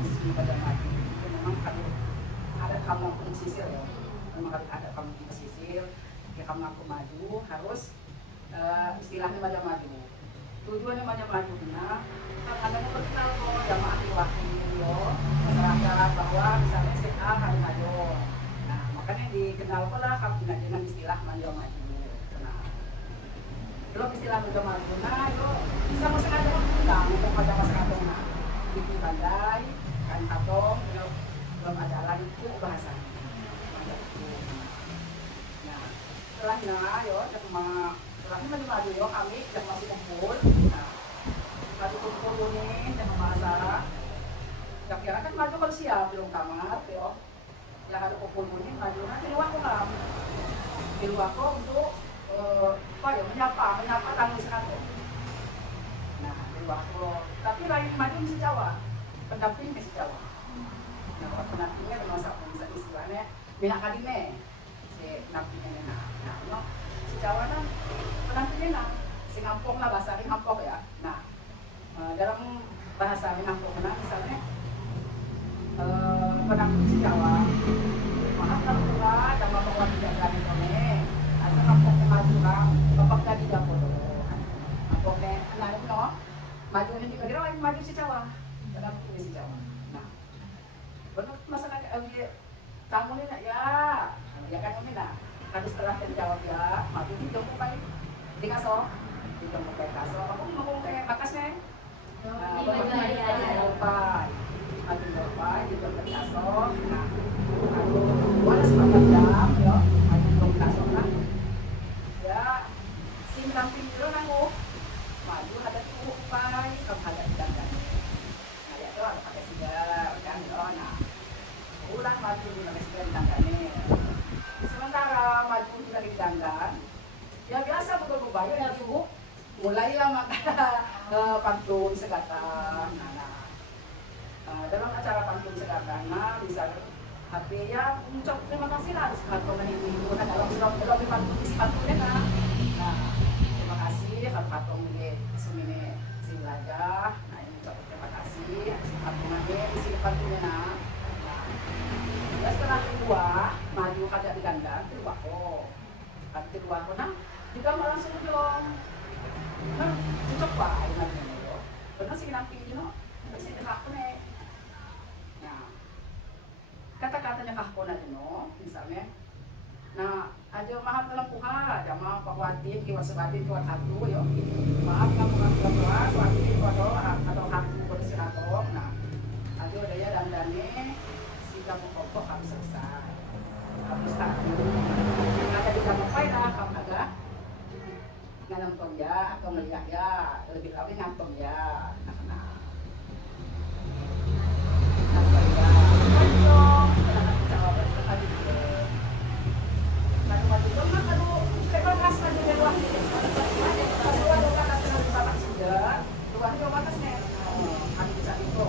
tradisi pada maju itu memang ada kamu aku pesisir ya, memang ada kamu pesisir, ketika kamu aku maju harus istilahnya maju. Tujuannya maju nah kan ada yang berkenal kok jamaah diwakil yo masyarakat bahwa misalnya SA hari maju. Nah makanya dikenal pula dengan istilah maju. Nah kalau istilah maju nah yo bisa masyarakat undang untuk pada masyarakat nah di Bandai kan katong belum ada lagi itu bahasa. Nah setelahnya yo setelahnya maju yo kami yang masih kumpul. Nah maju kumpul ini yang bahasa kira-kira kan maju kalau siap belum kamar yo yang ada kumpul ini maju nanti luar kolam di luar kok untuk menyapa tamu sekarang. Nah di luar kok tapi lain maju mesti Jawa pendamping mesti Jawa. Nah pendampingnya dengan istilahnya pihak kadine si pendampingnya nah si Jawa kan pendampingnya si ngampok lah bahasa ngampok ya. Nah dalam bahasa ngampok misalnya pendamping si Jawa maaf kalau pula yang bapak tidak dari kone atau ngampoknya maju lah bapak tadi dapur ngampoknya anak no maju ini juga kira maju si Jawa pendamping si Jawa. Nah benar masalah tamu ini nak ya kan kami nak kan setelah jawab ya maju di jemput baik di kaso aku ngomong kayak bakasnya lupa di jemput kaso. Nah wala sepakat jam yo maju jemput kaso lah ya si pendamping itu aku maju ada tuh upai kalau ada dandan. Nah ya tuh ada pakai sigar kan nah ulah maju di pakai sigar dandannya. Sementara maju dari dandan ya biasa betul bayar ya tuh mulailah maka pantun segatan. Dalam acara pantun segatan bisa HP ya ucap terima kasih lah kalau ini bukan dalam pantun isi pantunnya nah terima kasih kalau patung ini semini silaga. Nah ini ucap terima kasih isi pantunnya isi pantunnya nah setelah kedua maju kada di dandan kedua kok nah juga mau langsung dong nah cocok pak ini benar sih namping you know masih dekaknya. Nah kata-katanya kahkona no misalnya nah aja maaf dalam puha ada maaf pak watin kiwat sebatin kiwat hatu yo maaf ngapungan kiwat suatu kiwat atau hatu bersiratok. Nah aja daya dandane kamu pokok harus selesai harus satu ada di kamu lah kamu agak ngantom ya atau melihat ya lebih lebih ngantom ya nah ngantom ya dong jawaban tadi maju dong kalau kelas aja dari luar kalau ada kata terlalu bapak sudah luar coba batasnya harus bisa itu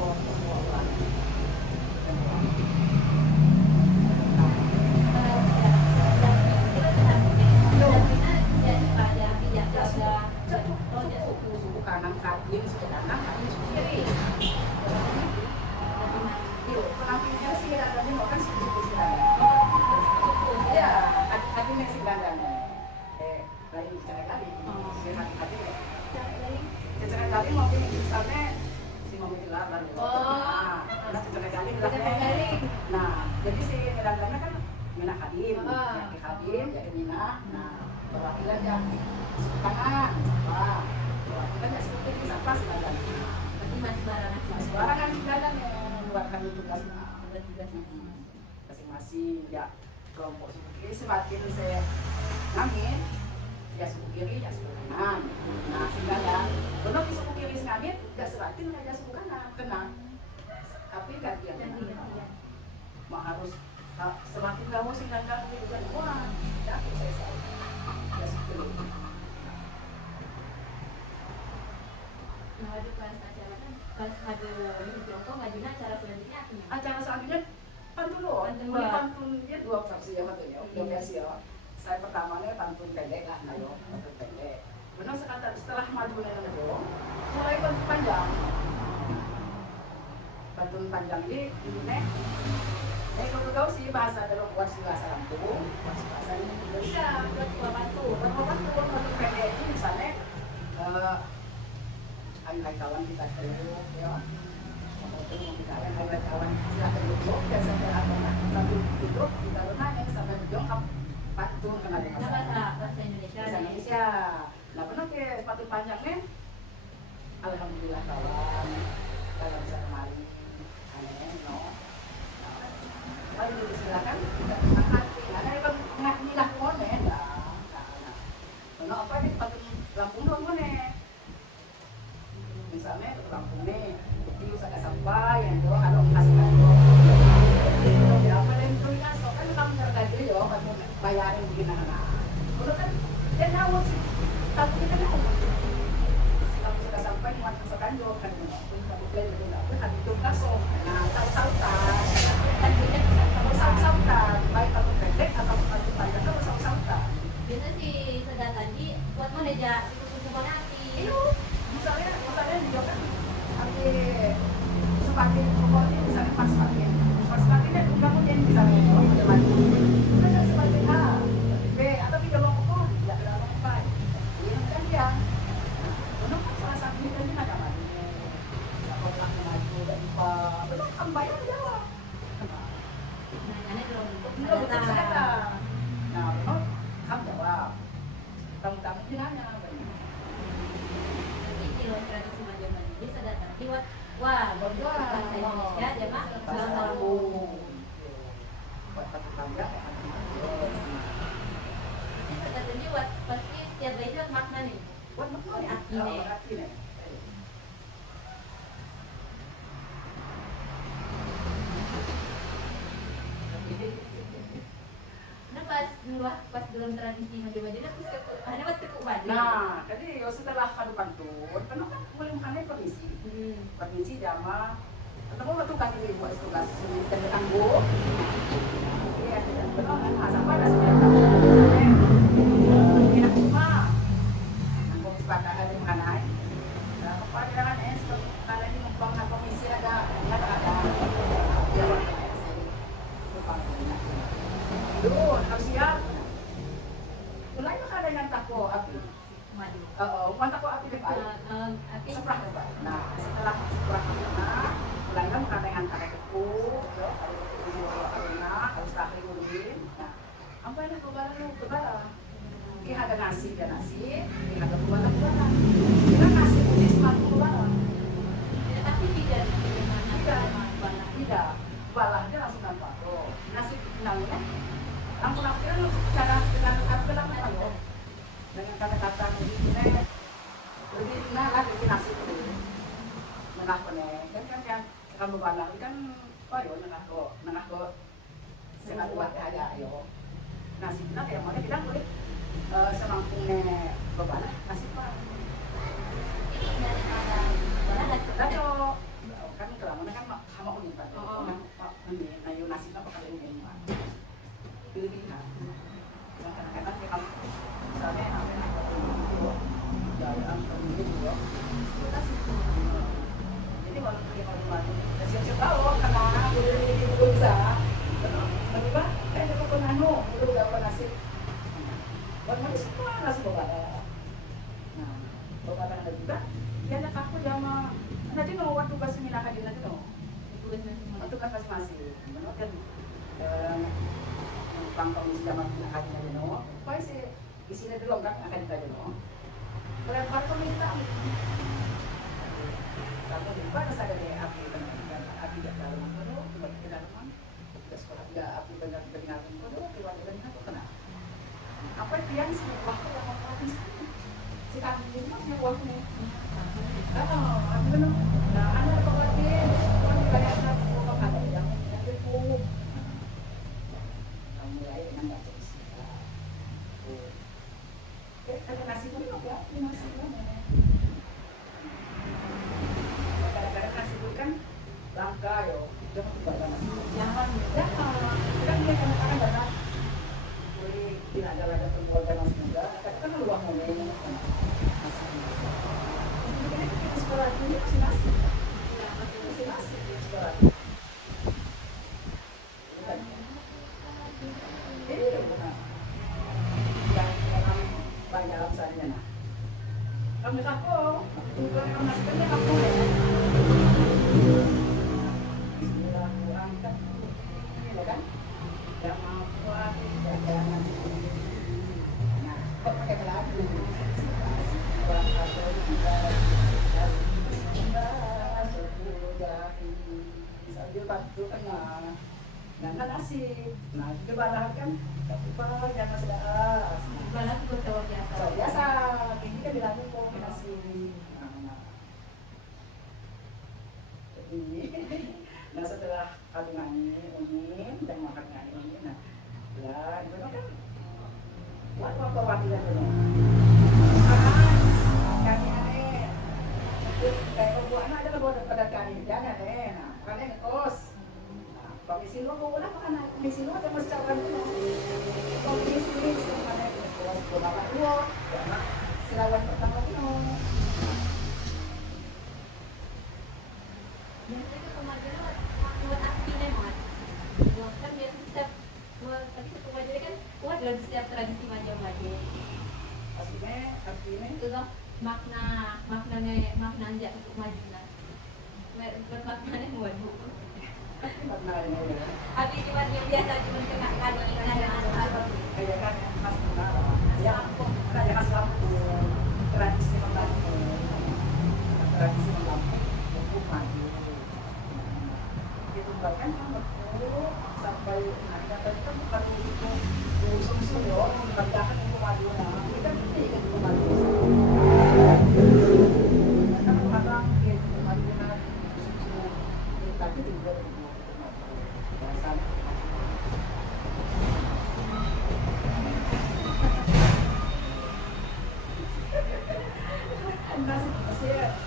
kanan kanan suku kiri. Penampilannya sih ada di mau kan suku ya hatinya sih dandan lain cara kali hati cara kali mau misalnya si mau gelar lalu nah cara kali gelarnya nah jadi si dandannya kan minah hadim jadi minah nah perwakilan yang kanan kan ya seperti ini apa sih badan berarti masih barangan badan yang mengeluarkan tugasnya masing-masing ya kelompok suku kiri semakin saya nangin ya suku kiri ya suku kanan. Nah sehingga belum di suku kiri nangin ya semakin aja suku kanan kena tapi gantian mau harus semakin kamu sehingga bukan wah ya saya ya suku kiri. Nah, ada pas acara kan, pas ada kelompok majunya acara selanjutnya apa nih? Acara selanjutnya pantun dia dua versi ya katanya, dua versi ya. Saya pertamanya pantun pendek lah, pantun pendek. Benar setelah majunya itu mulai pantun panjang panjang ini kalau kau sih bahasa dalam bahasa Lampung, bahasa Indonesia, buat pendek itu misalnya hai kawan kita dulu, ya, hai kawan silakan duduk, dan sambil duduk kita nanya sampai duduk patu kenal dengan bahasa Indonesia. Bahasa Indonesia. Nah pernah ke sepatu panjangnya, alhamdulillah kawan, kalau bisa kemari, aneh, no. Kalau silakan kita makan. Ada yang ngilah kone, nah, apa ini sepatu Lampung dong kone. Misalnya ke Lampung nih, di usaha sampah yang itu ada kasih kantor. Ya apa yang punya so kan kamu tergaji yo, kamu bayarin begini anak. Kalau kan dia tahu sih, tapi kita tahu. Kamu sudah sampai muat masakan yo kan, kamu plan itu nggak pun hati itu kaso. Nah tahu kan banyak sautan, baik kamu pendek atau kamu panjang kamu sautan. Biasa si sedang tadi buat meneja suku nanti. Iyo, misalnya di Jawa kan, tapi sepatu pokoknya misalnya pas sepatunya kemudian misalnya kalau udah maju, kan sepatu A, B atau tidak mau pukul, tidak ada apa-apa. Ini kan dia, benar kan salah satunya kan dia ada maju, kalau nak maju dan lupa, benar kan bayar jawab. Nanya belum untuk Belum saya. Nah, benar kamu jawab, tamu-tamu dia nanya. Tradisi Majoman ini sedang tadi wah bahasa Indonesia dia mah salah buat satu tangga ini sedang tadi buat pasti setiap bayi itu makna nih buat makna arti nih. Nah pas dalam tradisi Majoman ini ada waktu baju. Nah, jadi setelah kadu pantun, kan mulai makannya permisi jama. Ketemu waktu kasih buat tugas dan tanggo. Iya, benar kan? Asal pada sebenarnya. Enak semua. Aku sepatah ada makanan. Nah, kepada dengan kalau ini membangun komisi ada. Ya, Duh, harus siap. Mulai maka dengan tako api. Madu. Tako api depan. Seprah depan. Nah, setelah seprah depan, mulai maka dengan tako yo, arena, harus takli ulin. Nah, apa ini kebala? Ki ada nasi, ki ada kebala. Kita nasi ini semakin kebala. Tapi tidak balahnya langsung nampak. Oh, nasi pinangnya langsung cara dengan kata-kata begini lebih lah bikin nasi itu nengah kan yang kamu balang kan yo nengah ko sangat kuat aja yo nasi kita kayak mana kita boleh semangkungnya bebalah nasi pak kan kelamaan kan sama unik pak ini nayu nasi apa kalian ini pak pilihan kadang-kadang kamu misalnya apa yang jalan pergi juga kita sih jadi walaupun dia kalau maju siap-siap tahu karena bisa tiba-tiba ada pun anu itu udah apa nasi buat semua nasi bobada nah bobada ada juga dia nak aku sama nanti mau waktu pas minah hadir nanti no waktu pas masing-masing benar kan pangkau di zaman akan ada no, apa sih isinya dulu kan akan ada no. Kelempar ke minta, kamu di mana saja deh api benar api tidak dalam kodo, cuma di dalam tidak sekolah tidak api benar benar kodo, keluar dari kodo kena. Apa yang sebuah yang mengatakan si kami ini masih waktu api benar, nah ada pengertian, kalau dibayarkan bukan ada yang cukup. Mulai dengan baca istilah. Ada nasi bulu ya, nasi bulu. Kadang-kadang nasi bulu kan langka yo, jangan dibaca nasi bulu. Jangan. Kan dia kadang-kadang banyak. Boleh tidak ada lagi perbuatan nasi bulu. Kadang-kadang luang mulai nasi bulu. Ini sekolah ini masih nasi. Masih nasi di sekolah. dia bantu kan nah nasi nah itu balah kan tapi balah jangan sedap Balas itu cowok biasa. so biasa ini kan bilangin kok nasi ini nah setelah kandungan ini dan makannya ini nah ya itu kan waktu wakilan dulu kami aneh kayak pembuatan ada kebuatan pada kami jangan deh nah kalian kos komisi lu mau apa kan komisi lu ada mesti cawan dulu komisi mana kos berapa dua karena silawan pertama itu Biasanya ke kemajuan buat artinya mat. Kan biasa setiap tapi ke kemajuan kan kuat dalam setiap tradisi Majapahit. artinya Itu loh maknanya makna anjak untuk majulah. Bermaknanya buat buku. maknanya ya Tapi cuma yang biasa cuma kena kali kayak kan khas Bengkala ya kayak khas Lampung tradisi Lampung tradisi Lampung untuk maju itu bahkan kan betul sampai nah tadi kan bukan itu usul-usul ya dikerjakan itu maju nah kita ini kan itu maju karena kadang itu maju nah usul-usul tapi tidak itu maju dasar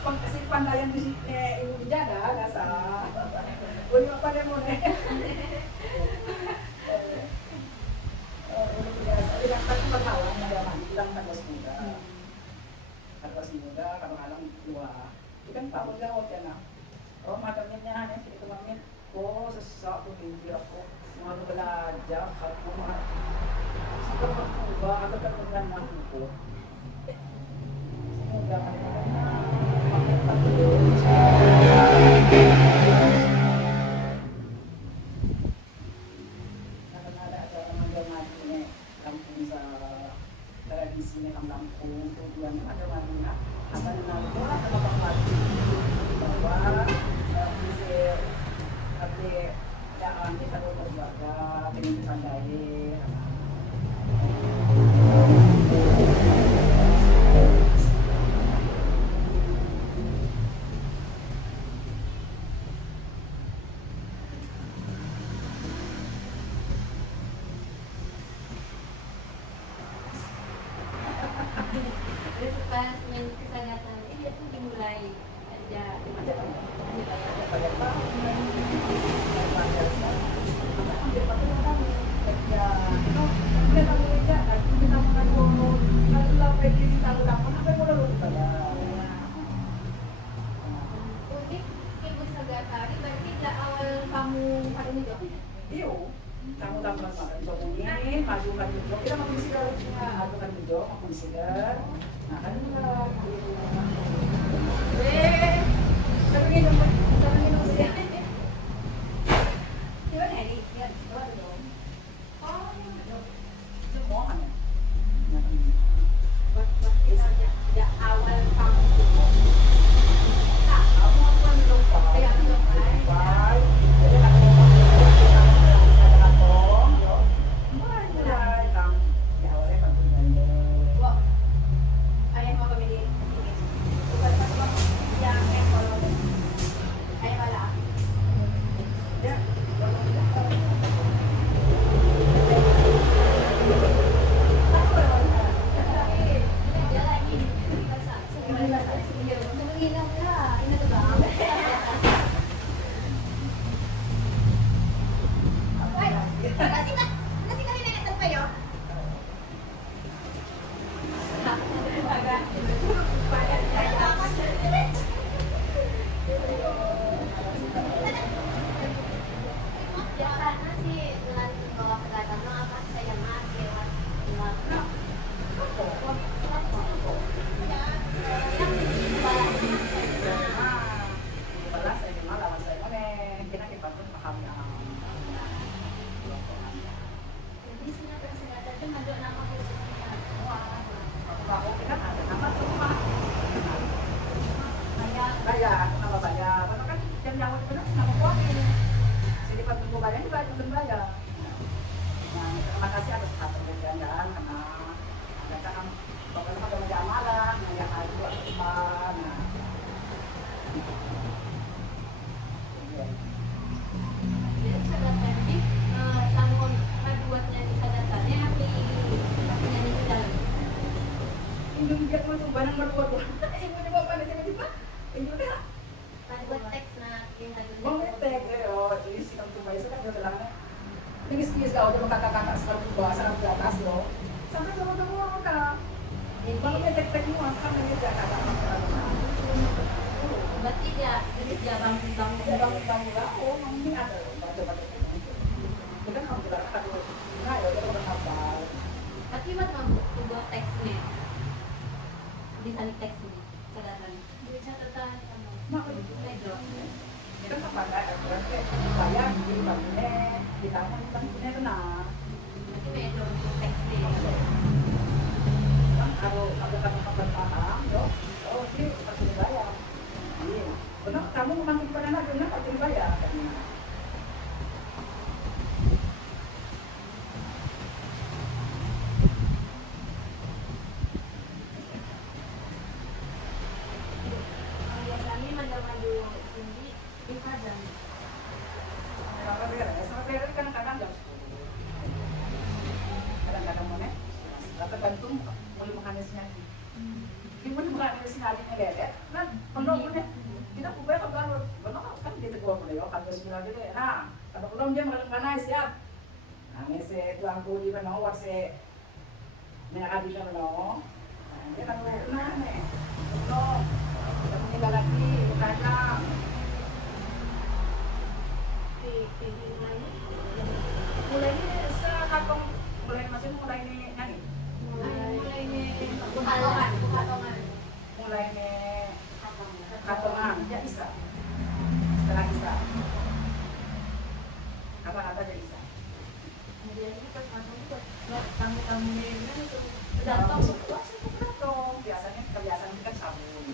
kasih pandaian di sini ibu dijaga dasar boleh apa deh mau nih biasa tidak kan berkawan ada mandi bilang harus muda kadang-kadang dua itu kan tak boleh jawab ya nak oh madamnya nih kita kemarin oh sesak tuh pinggir aku mau belajar aku mah suka berubah atau terkesan aku semoga tradisi Lampung tujuan ada mana akan nampak apa maju bahwa bisa update dalam kita keluarga dengan pandai pas main kesangatan dia tuh dimulai ada unik ibu Sagatari berarti dari awal kamu pada ngejob iyo kamu tambah makan ini maju kita mau bisikan aku kan menjawab aku bisikan nah kan sering minum sih gimana ya dia coba dong oh semua kan buat kita sejak awal kamu kamu kan lupa ya lupa jadi kalau ada katong yo mulai kang di awalnya kan kok ayah mau kami di bukan pas yang kalau bayar juga ikutin bayar. Nah, terima kasih atas perhatian kan karena ada kan pokoknya pada meja amalan, yang ada buat depan. Nah, Jadi sadatan ini sama buatnya di sadatannya api nyanyi di dalam. Indung dia tuh barang berdua. Ibu coba pada tiba-tiba. Ibu dah. Buat teks nak yang tadi. Mau ngetek, ini sih kamu coba itu kan dia bilangnya. Tinggi-tinggi kalau udah kakak-kakak sekarang bahasa di atas loh. Sampai kamu kan. Kalau ngetek-tek semua kan ini dia kakak-kakak. Berarti dia jadi dia Bang, oh, ini ada baca-baca itu. Kita kan kita akan nah ya udah hafal. tapi buat mampu buat teksnya di sana teks ini catatan di catatan kamu Mak, medo kita kan pakai berarti bayar di banknya, di tangan banknya kena. berarti medo untuk teksnya Kan kalau ada kamu paham, oh ini pasti dibayar. Iya, benar kamu makin pernah lagi benar pasti dibayar. biasanya maju tinggi di Padang Sampai beres kadang-kadang jam 10. Kadang-kadang mana? Tergantung mulai makan siang. Gimana makan siang lelet? Nah, penuh punya. Kita punya kalau benar kan kita keluar punya kan sembilan jadi. Nah, kalau belum dia makan panas siap. Nah, mese tuang pudi mana awak se. Mereka di mana? Nah, dia kan nah nih. Belum. Kita tinggal lagi tanya. di mulainya Mulai ini sekantong mulai masih mulai ini nyanyi. mulainya bukatongan Mulai ini katongan ya bisa. Setelah bisa. Kata-kata dia bisa. jadi pas masuk itu tamu-tamunya itu Datang suka datang. Biasanya kebiasaan kita sabun.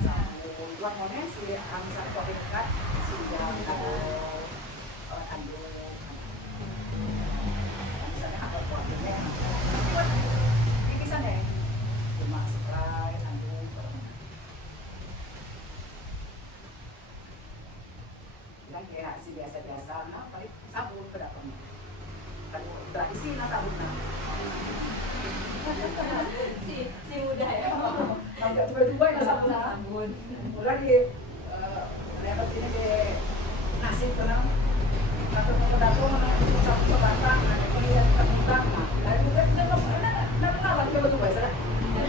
Sabun. Buat momen si Amsar kopi dekat si Jakarta. Anduk. Misalnya apa kuatnya? Buat bikisan ya. Cuma spray, anduk. Yang kayak si biasa-biasa, nah paling sabun berapa nih? Kalau tradisi nah sabun nah. si muda ya Nggak coba-coba ya sabun nah. sabun Mulai di dapat ini di nasi tenang. Atau mau datang mana sabun sebatang, ada yang terhutang. Nah, itu kan nggak kenalan coba-coba ya.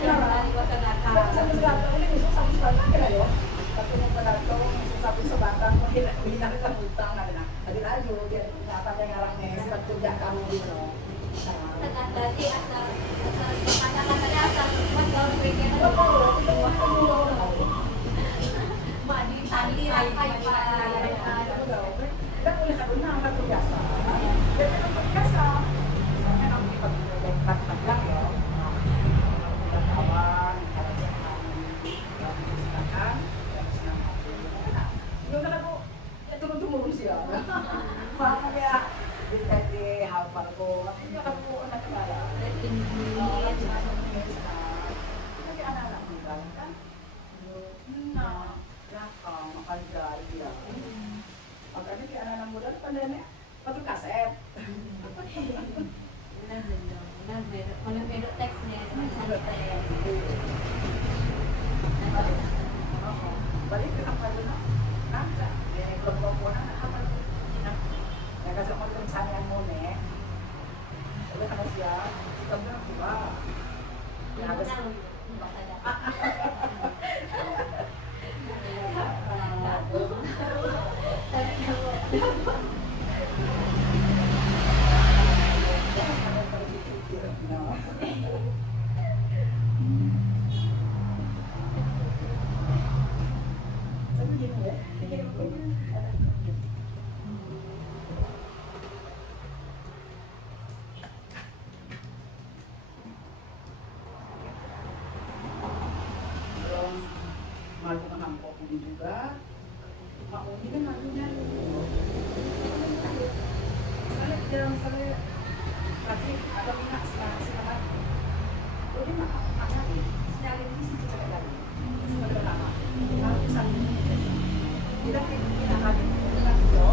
dari wasanakan Sabun sebatang ini bisa sabun sebatang kan ya? Tapi mau datang sabun sebatang mungkin kita terhutang ada nah. Tadi lagi dia apa yang ngarangnya sebab kerja kamu gitu. tadi asal kata-katanya asal mas kalau pikir mak di tadi rapai Kita boleh sabunnya angkat biasa. Jadi angkat biasa. Misalnya nanti pagi padang ya. Kita kawan, kalau jangan silakan, yang senang hati. Itu kan aku ya turun-turun sih ya. Makanya jadi hafal kok. Ini aku anak kepala. Nanti anak-anak muda kan. Nah, belakang makan jari ya. Makanya kayak anak-anak muda pandainya pakai kaset. Kalau beda teksnya Balik ke kapal dulu. Nanti dari kelompok anak kapal dulu. Ya kasih mau tulisan yang mau nih. Udah karena siap. Kita bilang juga. Ya habis. Malu mengampok ini juga. Mak Umi kan malunya. misalnya nanti ada minat silakan. Jadi makanya sinyalin ini sih cuma dari sebenarnya lama. Kalau misalnya kita kita hadir kita video,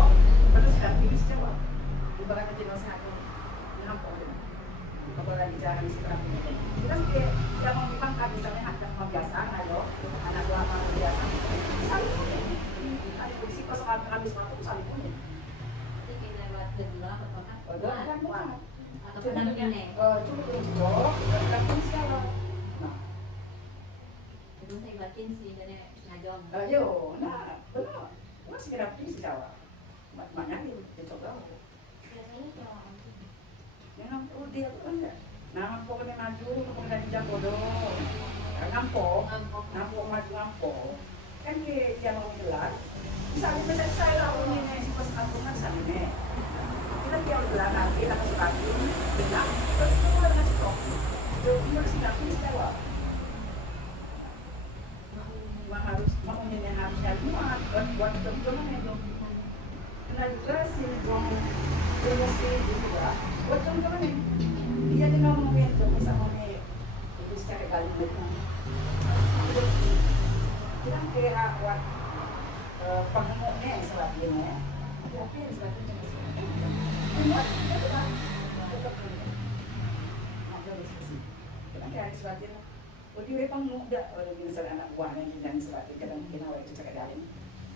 baru sudah pilih secara ibaratnya di masa itu nampol dia. Kalau lagi jalan di seberang ini, kita sih yang mau dimakan misalnya anak biasa, ayo anak lama biasa, saling punya. Ada polisi pas kami sepatu saling punya. Jadi kita lewat kedua apakah? Udah kan bukan. Atau pendampingnya? Cuma itu, dan pun siapa? Nah, Itu saya batin sih dari ngajong. yo, nah, benar. Masih kena pilih siapa? Makanya dia coba. Biasanya kalau Yang nampak dia tu kan ya. Nampak kena maju, kemudian dijago dong. Nampak maju nampak. Kan dia mau gelar. Misalnya saya lah orang ini si pas kampungan sana ni. Kita dia gelar nanti, nak kasih kaki, benar. Terus semua dengan si sok. Dia mesti nak pilih siapa? Harus maunya harusnya muat buat teman-teman yang kena juga si bong emosi juga buat teman-teman yang dia dia ngomongin tuh sama nih itu secara kali itu kita kira buat pengemuknya selapinnya tapi yang selapinnya muat tetap ada diskusi kita kira selapinnya Udi memang muda, kalau misalnya anak buah yang tidak disebut, kadang mungkin awal itu cakap dalam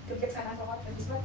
kebijaksanaan sama yang disebut.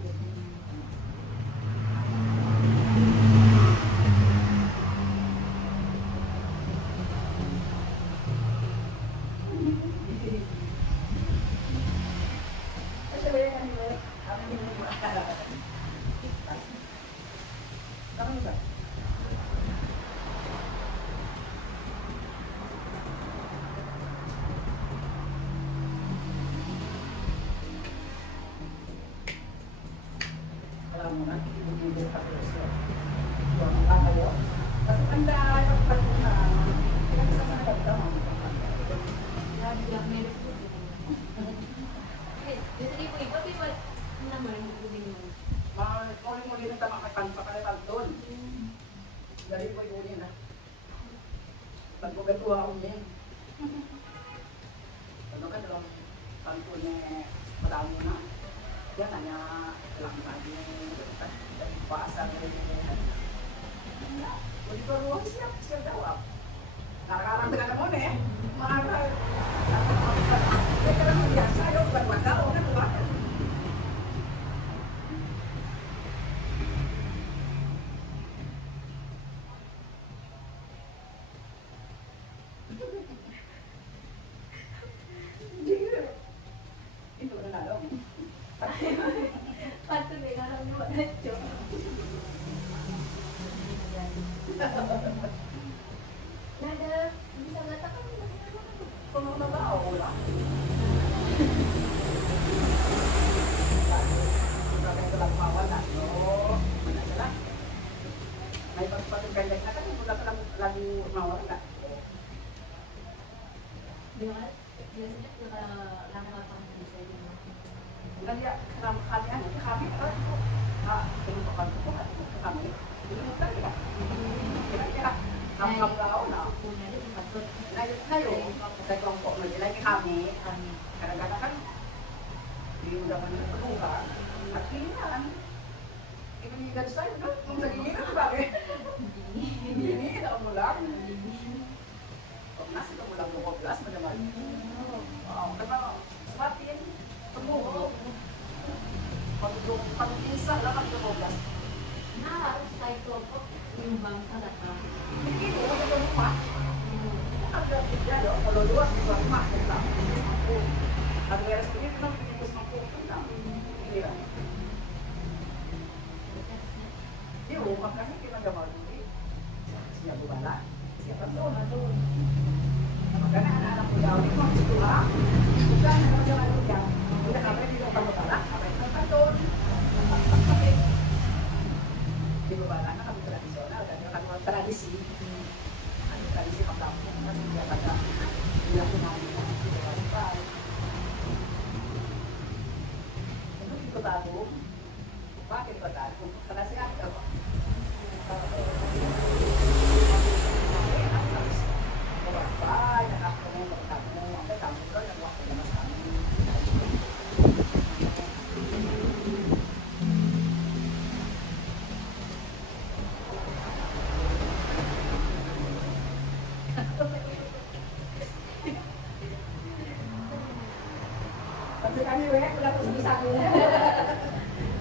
Tapi kami weh, udah susah-susah.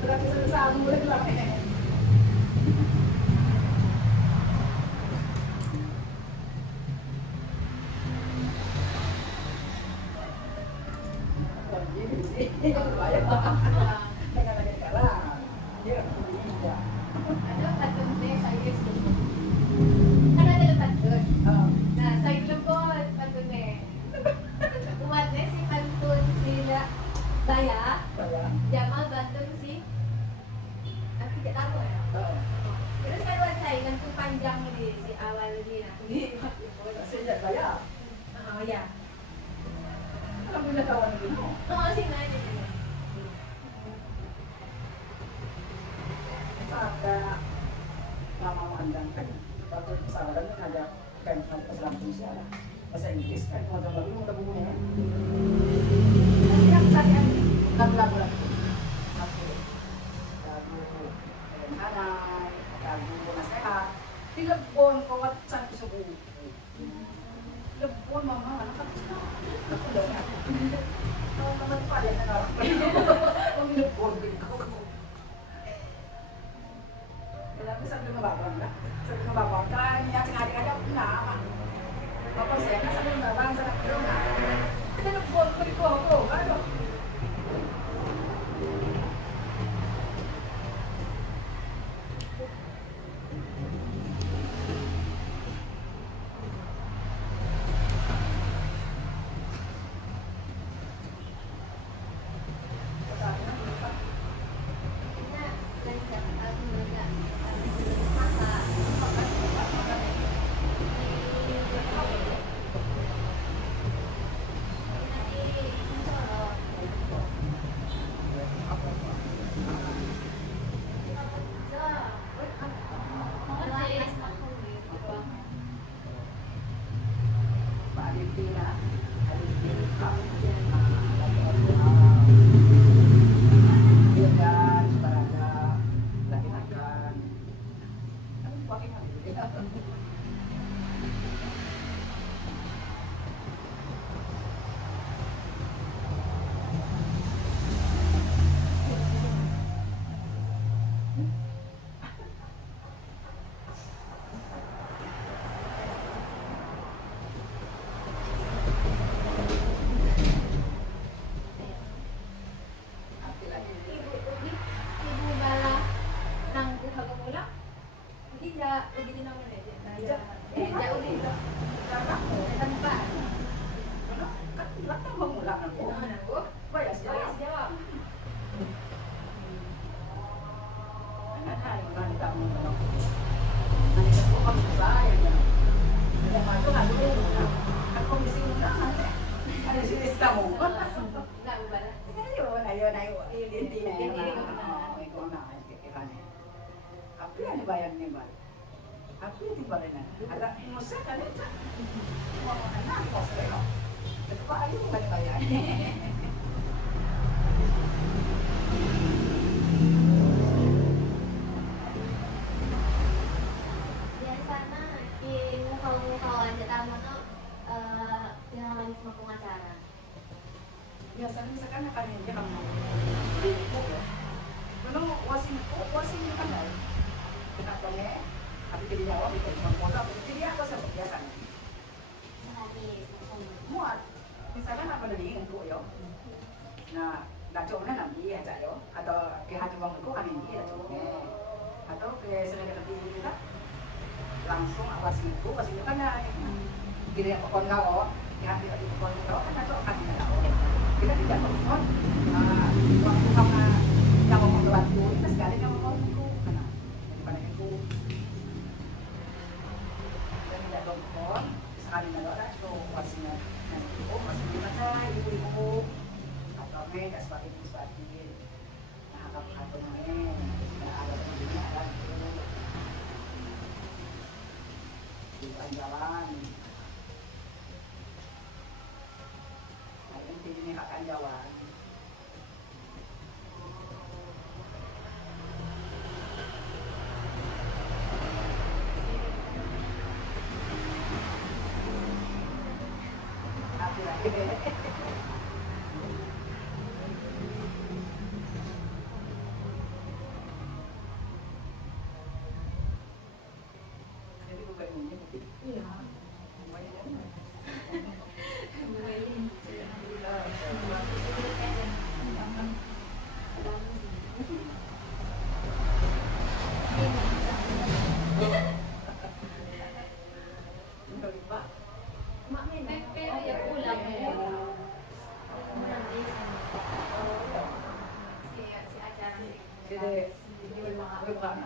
Udah susah-susah mulai lah. Ada pantun deh saya sudah. Kan ada pantun. Nah, saya lembut pantun deh. Umatnya si pantun tidak Baya, Jamal Banten si tapi tidak tahu ya. Terus kan buat saya kan tuh panjang di si awal ini nah. Oh ya. Oh sih nanya sih. Bahasa Inggris kan kalau gambar ini udah bunyinya. Nanti yang saya lagu-lagu hanay, lagu nasehat. Di Lebon kawat san subuh. Lebon mama anak aku udah nggak. Kalau teman pada yang orang kami Lebon gitu. Tapi sambil ngebabang lah, sambil ngebabang kan yang sengaja aku nama. Bapak saya kan sambil ngebabang sana ke rumah. Kita Lebon berikuah kan? Biasanya misalkan akan yang dia kamu buku ya, memang wasing kan dari kita tanya, tapi jadi jawab itu cuma kota, jadi apa sih biasanya? Muat, misalkan apa dari untuk yo, nah nggak cuma nanti aja yo, atau ke hati bang itu kan ini ya cuma, atau ke sengaja nanti kita langsung apa sih itu kan ya, jadi apa kon kau, yang hati kon kau kan ada kan kau. Kita tidak telepon waktu karena yang ngomong waktu kita sekali yang ngomong itu karena bukan itu dan tidak telepon sekali nggak itu wasinya itu masih gimana ibu-ibu atau tidak seperti nah atau ada begini ada itu jalan. Ayun, hindi niya kakanjawan. Happy lagi. Jadi bukan ini. Iya. Semuanya kan. Pero ya pulang ya. Si acara Jadi, bukan.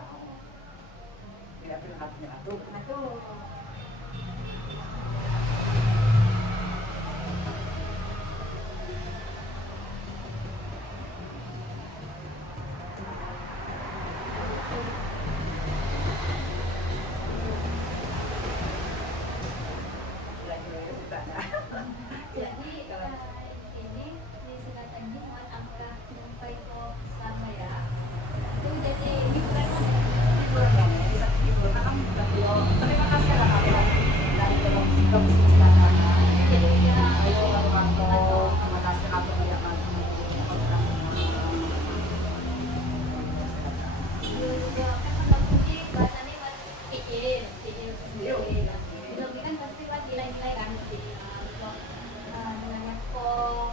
Tidak pernah hatinya aduh. Aduh. Gila-gila kita ada. Jadi ini di Selatan Jumat angka sampai ke sama ya. Itu jadi hiburan Hiburan ya, bisa hiburan kan beliau. Terima kasih ada kawan dari Komisi Istana. jadi ya Ayo bantu, terima kasih atas yang bantu. juga kan mendampingi bahasanya kan pikir sendiri. Belum kan pasti kan nilai-nilai kan nilainya kok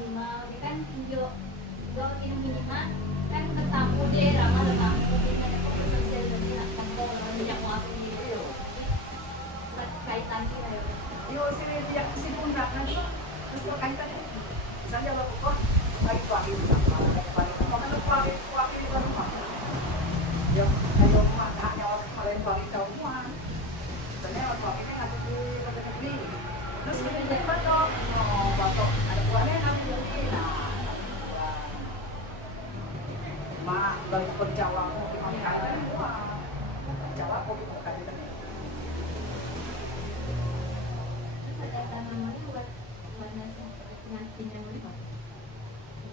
lima kan jo ini minimal kan ketemu dia ramah ketemu gimana kok bersosialisasi nak kamu banyak waktu gitu kaitan sih ayo Yo, si pundak nanti terus lo kaitannya. Misalnya lo kok bagi kuali di rumah, bagi kan lo kuali di rumah. Yo, ayo rumah hanya kalian kuali tahu rumah. Misalnya lo kuali kan ada di negeri. Terus ini jadi batok, batok ada kuali nanti jadi mak bagi penjawab mau kami kaitan semua. Jawab kok kita kaitan. ada tanaman buat nasi pengantinnya nih pak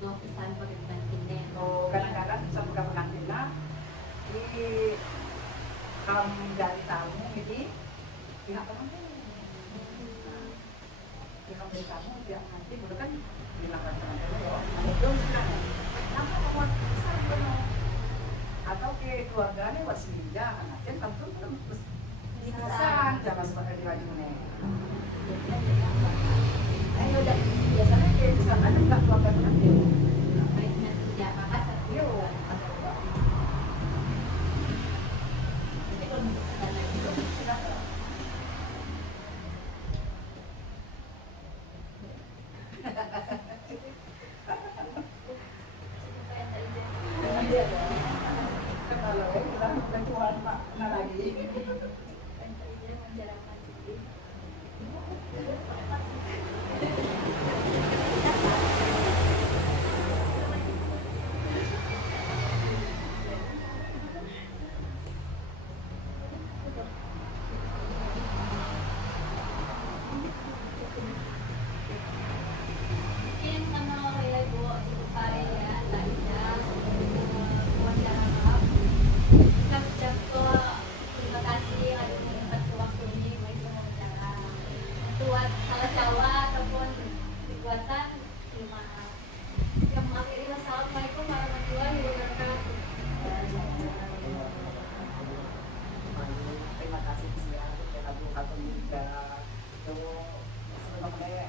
mau pesan pakai pengantinnya Oh, kadang-kadang bisa buka pengantinnya di dari tamu jadi pihak pengantin. Nah, pihak dari tamu pihak pengantin itu kan bilang ke pengantin yo ada dong sekarang apa kamu besar belum atau ke keluarganya wasilja anaknya tentu belum pesan jangan seperti di wajibnya. Ayo dah biasanya kayak bisa ada nggak keluarga pengantin? baiknya tidak makasih Yo, ada nggak? jadi kalau untuk segala itu Silakan. supaya tadi Iya dong. Kalau yang bilang ketuaan Pak, nah lagi. dia menjarahkan sendiri mungkin sama kayak ibu Pare ya tadinya wawancara kita ucap terima kasih ada menyempatkan waktu ini baik sama wawancara buat salah Jawa ataupun perbuatan terima yang mengakhiri wassalamualaikum warahmatullahi wabarakatuh. Terima kasih siang ya Abu Hatem juga. Tuh sebenarnya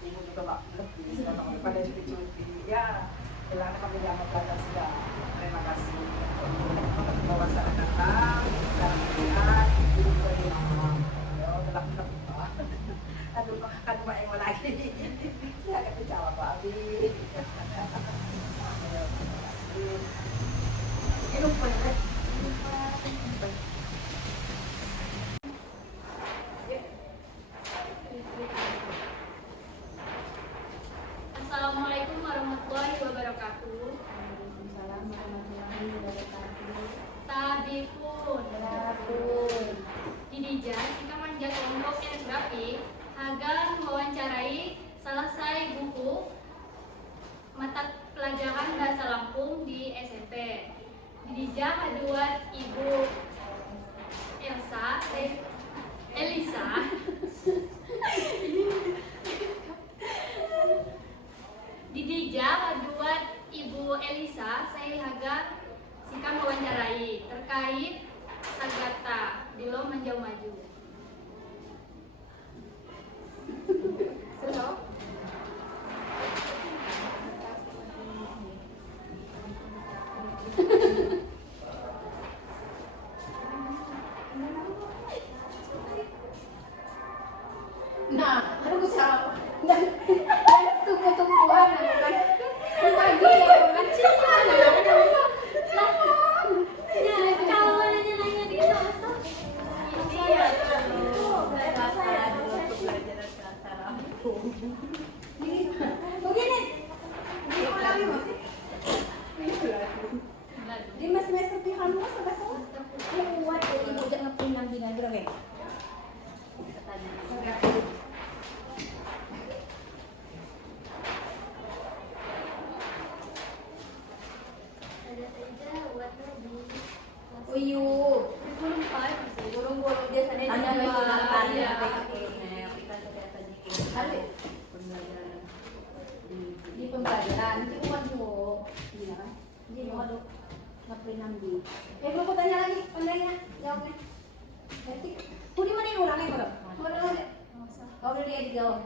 ibu juga Pak lebih sebenarnya pada cuti-cuti ya. Bilang kami yang belajar sudah. Terima kasih. Bahwa saya datang dan melihat ibu beri nama. Ya, telah berapa? Aduh, kan Mbak yang lagi. Saya akan jawab Pak Abi. Ini lupa ya. Assalamualaikum warahmatullahi wabarakatuh. Waalaikumsalam warahmatullahi wabarakatuh. Tabipun. di SMP. Didija haduat Ibu Elisa. Didija haduat Ibu Elisa, saya haga sikam wawancarai terkait sagata dilo menjauh maju. Slow. Nah, aduh gue salah. Dan tumbuh-tumbuhan kan. Lagi ya kan sih. Kalau nanya di Indonesia, Begini. Diulangi masih. Di semester di kamu sampai tahu. Kuat jadi ibu jangan pinang di nagro kan. Uyu, kurikulum 5 gurung-gurung biasanya Ada di lagi, ya. Di pembelajaran itu bukan tuh, iya kan? Jadi mau ada ngapain nambi? Mau tanya lagi, pandainya jawabnya. Berarti, di mana yang ulangnya kalau? Mana lagi? Kau udah dia dijawab.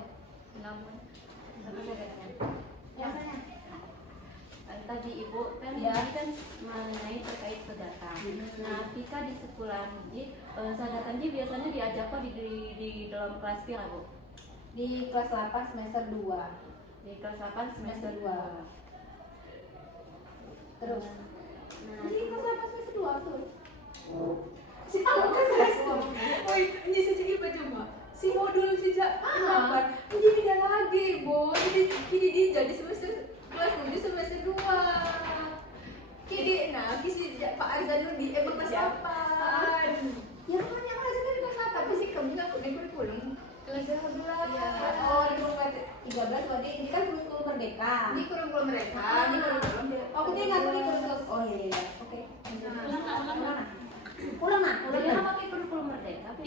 Biasanya. Tadi Ibu kan Ya. ini kan mengenai terkait sedatan. Nah, Vika di sekolah ini sedatan ini biasanya diajak kok di dalam kelas pira, Bu? Di kelas 8 semester 2. Di kelas 8 semester 2. Terus. Nah, Di kelas 8 semester 2 tuh. Siapa kelas 1? Woi, ini sejak iba cuma si modul sejak kenapa? Ini tidak lagi, Bo. Jadi jadi semester kelas 7 semester 2. Kini nah, kisi Pak Arzan di kelas 8. Ya makanya kelas itu di kelas 8. Tapi sih kamu nggak di kurikulum kelas 11. Iya. Oh, di kelas 13 berarti ini kan kurikulum merdeka. Di kurikulum mereka, di kurikulum dia. Oh, kita nggak tahu di kurikulum. Oh iya iya. Oke. Ulang. Ulang nah. jadi apa pakai kurikulum merdeka? 13.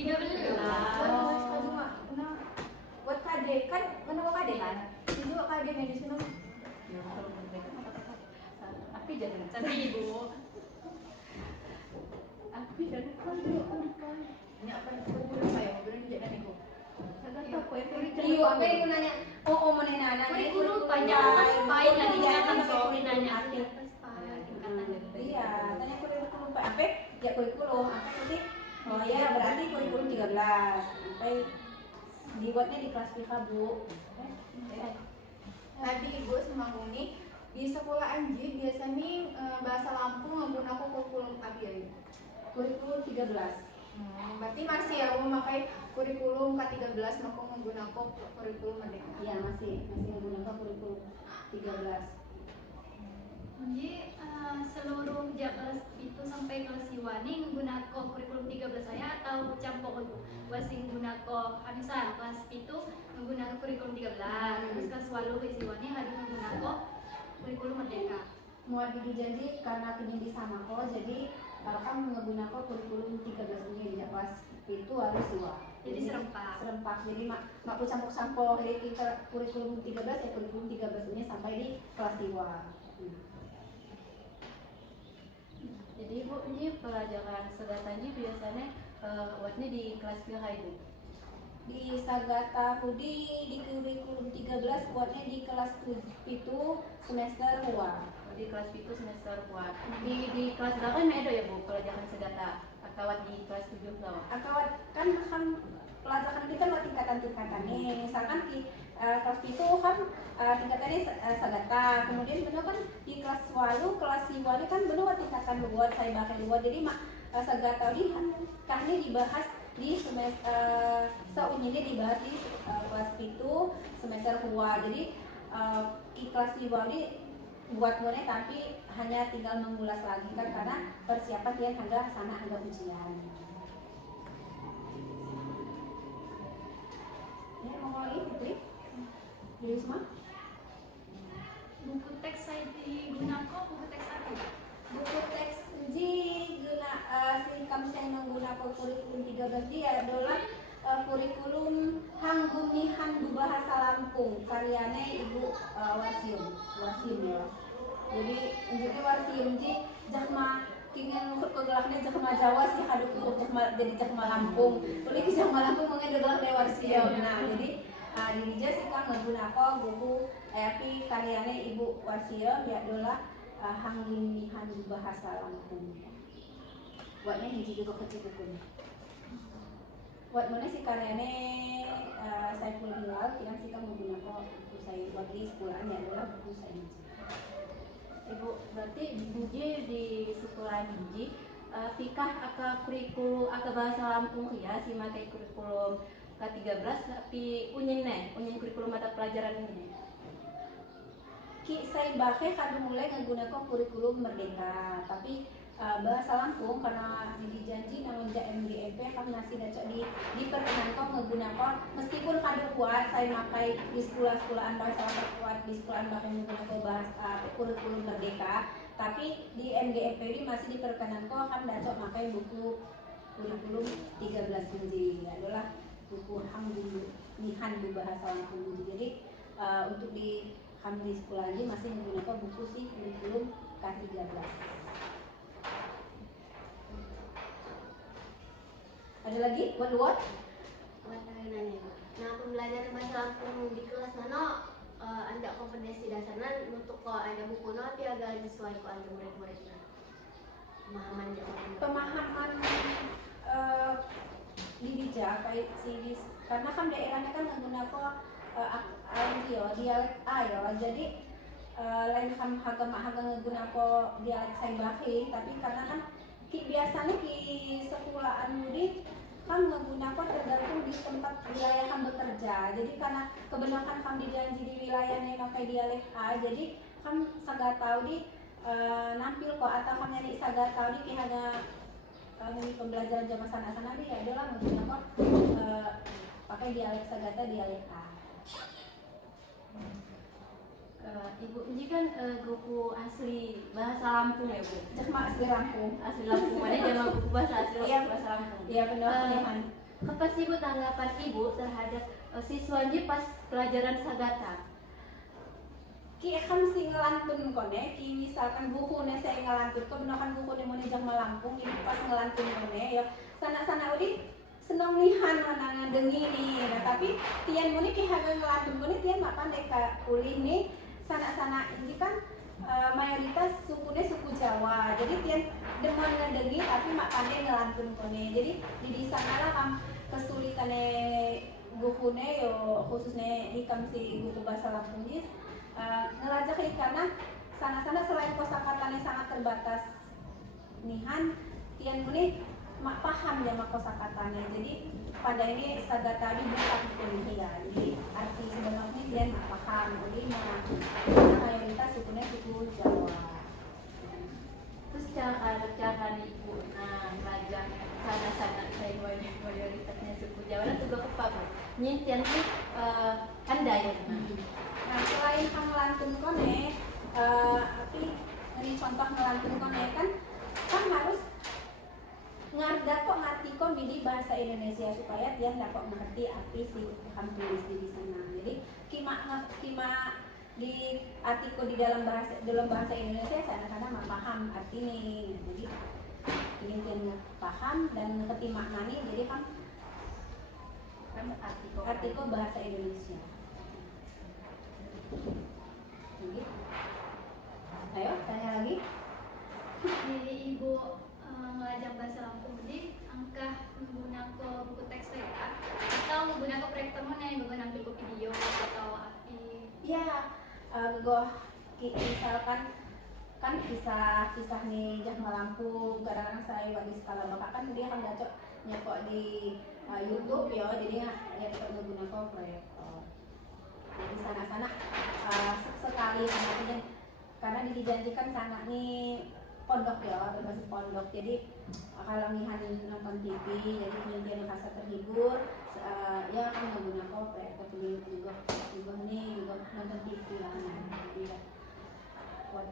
Buat KD kan, kenapa KD kan? Itu juga KD medis kan? Ya, kurikulum merdeka apa? Api jangan. Tapi Ibu, Api jangan. Ini apa yang kurikulum saya? Kurikulum jadi nih, Bu. Saya tahu kok itu Iyo, apa yang nanya? Oh, mana nanya? kurikulum banyak atas pain lagi Iya, kan pakai so kurikulum nanya aktif. atas pain tingkatan. Iya, tanya kurikulum Pak Ape, ya kurikulum apa sih? Oh ya, berarti kurikulum 13. Sampai dibuatnya di kelas PIKA, Bu. Tadi Ibu sama Muni di sekolah Anji biasanya bahasa Lampung menggunakan kurikulum ABI. Kurikulum 13. Berarti masih ya memakai kurikulum K13 maupun menggunakan kurikulum Merdeka. Iya, masih menggunakan kurikulum 13. Jadi seluruh kelas itu sampai kelas Siwani menggunakan kurikulum 13 saya atau campur itu. Wasing menggunakan misal kelas itu menggunakan kurikulum 13, terus kelas Walu ke Siwani harus menggunakan kurikulum Merdeka. Mau dijanji karena ini sama kok, jadi kan menggunakan kurikulum 13 ini di kelas itu harus siwa. Jadi serempak. Serempak. Jadi mak pun campur-campur jadi kita kurikulum 13 ya kurikulum 13 ini sampai di kelas siwa. Jadi Ibu ini pelajaran sedatan ini biasanya buatnya di kelas pira itu? Di Sagata Hudi di kurikulum 13 kuatnya di kelas 7 itu semester 2. Di kelas itu semester 4. Di kelas 8 ada ya Bu pelajaran sedata atau di kelas 7 sama? Akawat kan pelajaran kita buat tingkatan-tingkatannya. Misalkan di kelas itu kan tingkatannya Sagata. Kemudian benar kan di kelas Walu, kelas Siwali kan benar tingkatan luar, saya pakai luar. Jadi Sagata ini kan dibahas di semester ini dibahas di kelas itu semester 2. Jadi di kelas Siwali buat mulai tapi hanya tinggal mengulas lagi kan karena persiapan dia hingga sana hingga ujian. Ya ngomong lagi Putri, jadi semua Buku teks saya digunakan buku teks apa? berarti adalah kurikulum Hanggumihan Bahasa Lampung karyanya Ibu Wasium ya. Jadi unjuknya Wasium ji jakma kingen ke gelaknya jakma Jawa sih kaduk jakma jadi jakma Lampung. Boleh ki jakma Lampung mengen gelak le Wasium. Nah, jadi dirija sih kan menggunakan buku api karyanya Ibu Wasium ya adalah Hanggumihan Bahasa Lampung. Buatnya hiji juga kecil bukunya. Buat mana sih karyanya Saiful Hilal, kita sih kan menggunakan buku saya buat di sekolahan ya adalah buku saya. Ibu berarti di sekolah hiji fikah aka kurikulum aka bahasa Lampung ya si makai kurikulum ke-13 tapi unyin kurikulum mata pelajaran ini. Ki saya bahkan kadu mulai menggunakan kurikulum Merdeka, tapi bahasa Lampung karena dijanji namun MGEP kami masih dacok diperkenankan menggunakan meskipun kadu kuat saya makai di sekolah-sekolahan bahasa kuat di sekolah bahkan menggunakan bahasa kurikulum Merdeka, tapi di MGEP ini masih diperkenankan kami dacok makai buku kurikulum 13 ini adalah buku Hanggumihan Bahasa Lampung. Jadi untuk di kami di sekolah ini masih menggunakan buku sih kurikulum K13. Ada lagi buat nanya. Nah, pembelajaran bahasa Lampung di kelas nano anda kompetensi dasarnya untuk kok ada buku tapi agak sesuai kok anda murid-muridnya. Pemahaman di bijak kayak si karena kan daerahnya kan menggunakan dialek A ya, jadi lain kan haga menggunakan dialek Saibahi, tapi karena kan biasanya di sekolahan murid kan menggunakan tergantung di tempat wilayah kan bekerja. Jadi karena kebanyakan kan dijanji di wilayahnya pakai dialek A, jadi kan saga tahu di nampil kok atau kan nyari saga tahu di hanya ini pembelajaran zaman sana dia adalah menggunakan pakai dialek sagata dialek A. Ibu ini kan buku asli bahasa Lampung ya Bu? Cuma asli Lampung. Asli Lampung, mana dia buku bahasa asli bahasa Lampung. Iya benar. Apa sih Bu tanggapan Ibu terhadap siswanya pas pelajaran sagata? Ki kan si ngelantun kone, ki misalkan bukunya saya ngelantun, kebenaran bukunya mau nejak Lampung, jadi pas ngelantun kone ya sana udi senang nihan mana dengi nih, nah tapi tian muni ki harga ngelantun muni tian mak pandai ka ulih nih sana ini kan mayoritas sukunya suku Jawa, jadi tian demen ngedengi tapi mak pandai ngelantun kone, jadi di sana lah kam kesulitannya bukunya yo khususnya hikam si buku bahasa Lampung ini ngelajak karena sana selain kosakatanya sangat terbatas nihan tian muni mak paham ya mak kosakatanya, jadi pada ini saga tadi bukan kuliah ya, jadi arti sebenarnya dia mak paham, jadi mayoritas sukunya suku Jawa. Terus cara Ibu belajar sana saya mayoritasnya suku Jawa itu juga apa Bu? Nyintian sih anda ya. Nah selain ngelantun kone, tapi ini contoh ngelantun kone kan harus ngerti kok di bahasa Indonesia supaya dia dapat mengerti arti si kamu tulis di sana. Jadi kima di artikel di dalam bahasa Indonesia sana mak paham arti ini. Jadi ingin dia paham dan ngerti maknanya. Jadi kan artikel bahasa Indonesia. Jadi, ayo tanya lagi. Jadi Ibu mengajar bahasa Lampung di angka menggunakan buku teks ya atau menggunakan proyektor mana yang menggunakan video atau api? Ya, misalkan kan kisah nih Jakma Lampung, kadang-kadang saya di skala bapak kan dia kan cocok nyekok di YouTube ya, jadi ya kita menggunakan proyektor. Jadi sana sekali karena dijanjikan sana nih pondok ya, berbasis pondok. Jadi kalau nihan nonton TV, jadi kemudian merasa terhibur, ya kan menggunakan proyektor juga nonton TV lah. Jadi buat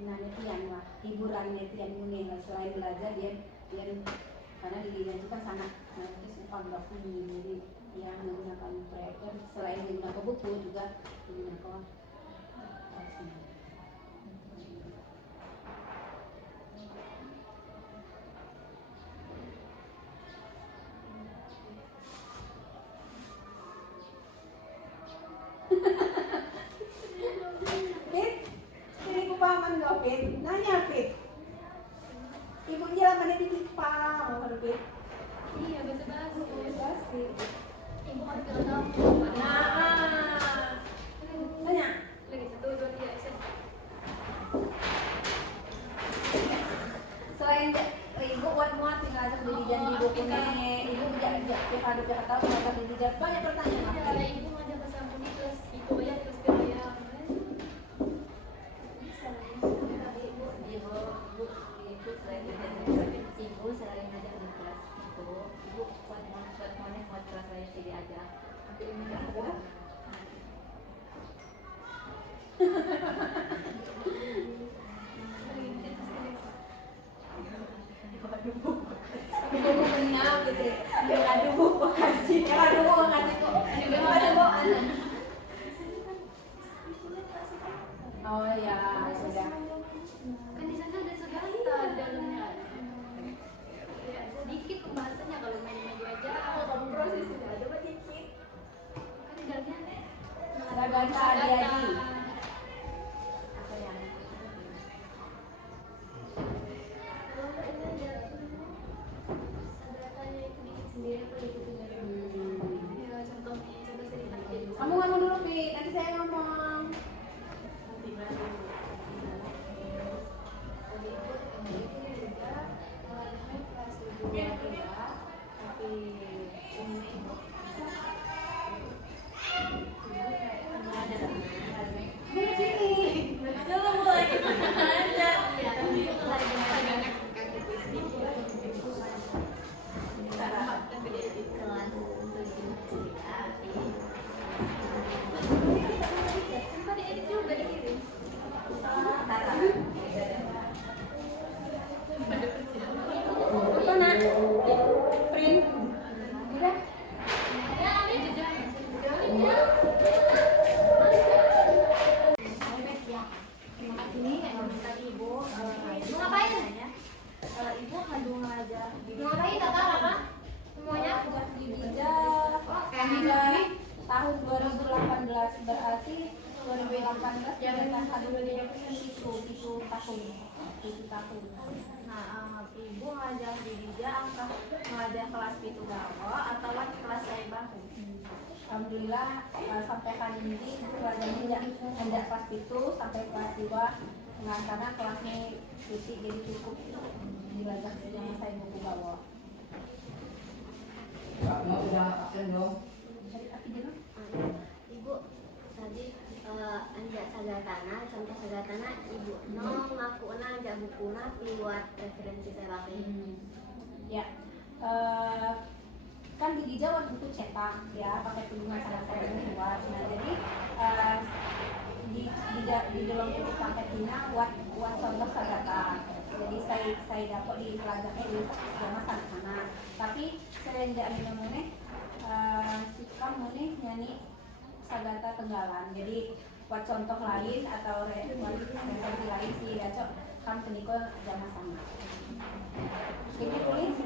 netian lah, hiburan netian muni selain belajar dia karena dijanjikan sangat Nah, terus bukan baku jadi yang menggunakan proyektor selain menggunakan buku juga menggunakan Fit, ini kupaman nggak Fit? Nanya Fit. Ibunya mana ditipang, Fit? Iya, basa-basi. Basi. Ibu kan bilang kamu. Nah, tanya. Lagi 1, 2, 3, action. Selain ibu buat muat sih ngajak beli janji bukunya, ibu jangan ada jangan tahu ngajak beli janji banyak pertanyaan. Iya, ibu ada pasang di kelas itu ya, kelas kerja. Ibu selain ngajak di kelas itu, ibu buat kelas lain sih diajak. Tapi ini nggak ada. Buku benyam gitu. Yang ada buku kasih, yang ada buku kasih kok. Yang ada bawaan. Oh ya, sudah. Kan di sana ada segala dalamnya. Ya, sedikit pembahasannya kalau main-main aja. Prosesnya ada sedikit. Kan di dalamnya Sagata Adiadi. Apa yang Sadarkannya itu bikin sendiri apa itu sendiri. Ya, contohnya coba cerita dulu. Kamu ngomong dulu, Pi. Nanti saya ngomong. Duduk sini. Tadi edit juga dikirim. Apa nak? Print. Udah. Mau ngapain? ibu kandung ngajak Mau ngapain kakak apa? Semuanya? Ngajak di bijak. Angga tahun 2018 berarti 2018 kegiatan kandung itu tahun. Nah, ibu ngajak di Dija ngajak kelas itu gawa atau kelas saya bahu. Alhamdulillah sampai hari ini ibu belajarnya tidak kelas itu sampai kelas 2 karena kelasnya titik jadi cukup belajar yang saya buku bawa. Kamu udah akan dong. Ibu tadi anda sagatana, contoh sagatana ibu no ngaku aja bukuna buat referensi terapi. Ya, kan di Jawa buku cetak ya pakai pulungan sangat saya ini buat. Nah jadi di dalam buku paket ini buat contoh sagata. Jadi saya dapat di pelajaran di sama sana. Tapi saya tidak minum si kamu nih nyanyi sagata Tenggalan. Jadi buat contoh lain atau referensi lain sih ya cok kamu peniko jangan sama. Ini tulis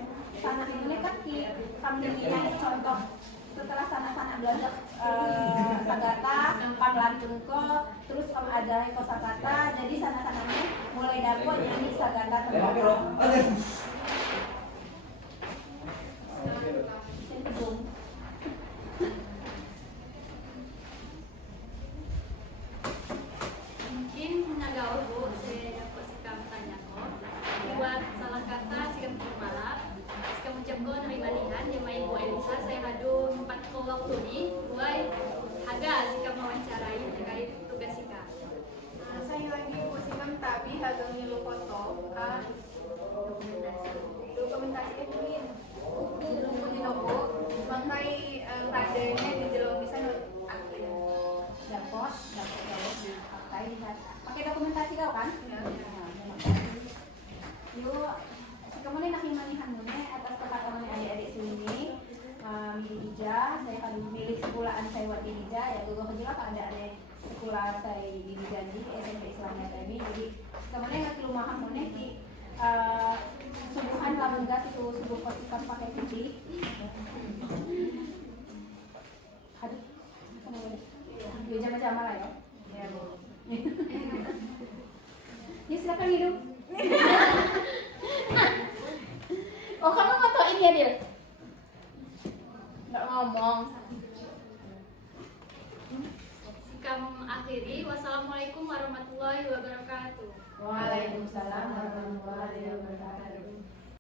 sana ini kan di kamu nyanyi contoh setelah sana belajar sagata panglantun ko terus kamu ajarin kosakata jadi sana ini mulai dapat nyanyi sagata Tenggalan. Mungkin nagawa bu, saya dapat sikap tanya kok. Buat salah kata sikap bermalap, sikap ucap ko narimanihan yang main bu Elisa saya hadu 4 ko waktu ni buat haga sikap mewawancarai terkait tugas sikap. Saya lagi musikam tapi hagang nilu foto dokumentasi admin dilunggu di nopo makai radanya di jelong bisa dapat pakai dokumentasi kau kan? Yuk, si kamu nih nakimanihan mune atas kepakaman adik-adik sini. Nija, saya akan memilih sekolahan saya buat di Nija, ya gue juga keadaannya sekolah saya di Nija di SMP Islam Academy. Jadi kemana yang ke rumah kamu nih subuhan lamun gas itu subuh positif pakai putih. Aduh, ya jama-jama lah ya. Ya bu. Ya silakan hidup. Oh kamu fotoin ya dia? Nggak ngomong. Sikam akhiri, wassalamualaikum warahmatullahi wabarakatuh. Waalaikumsalam warahmatullahi wabarakatuh.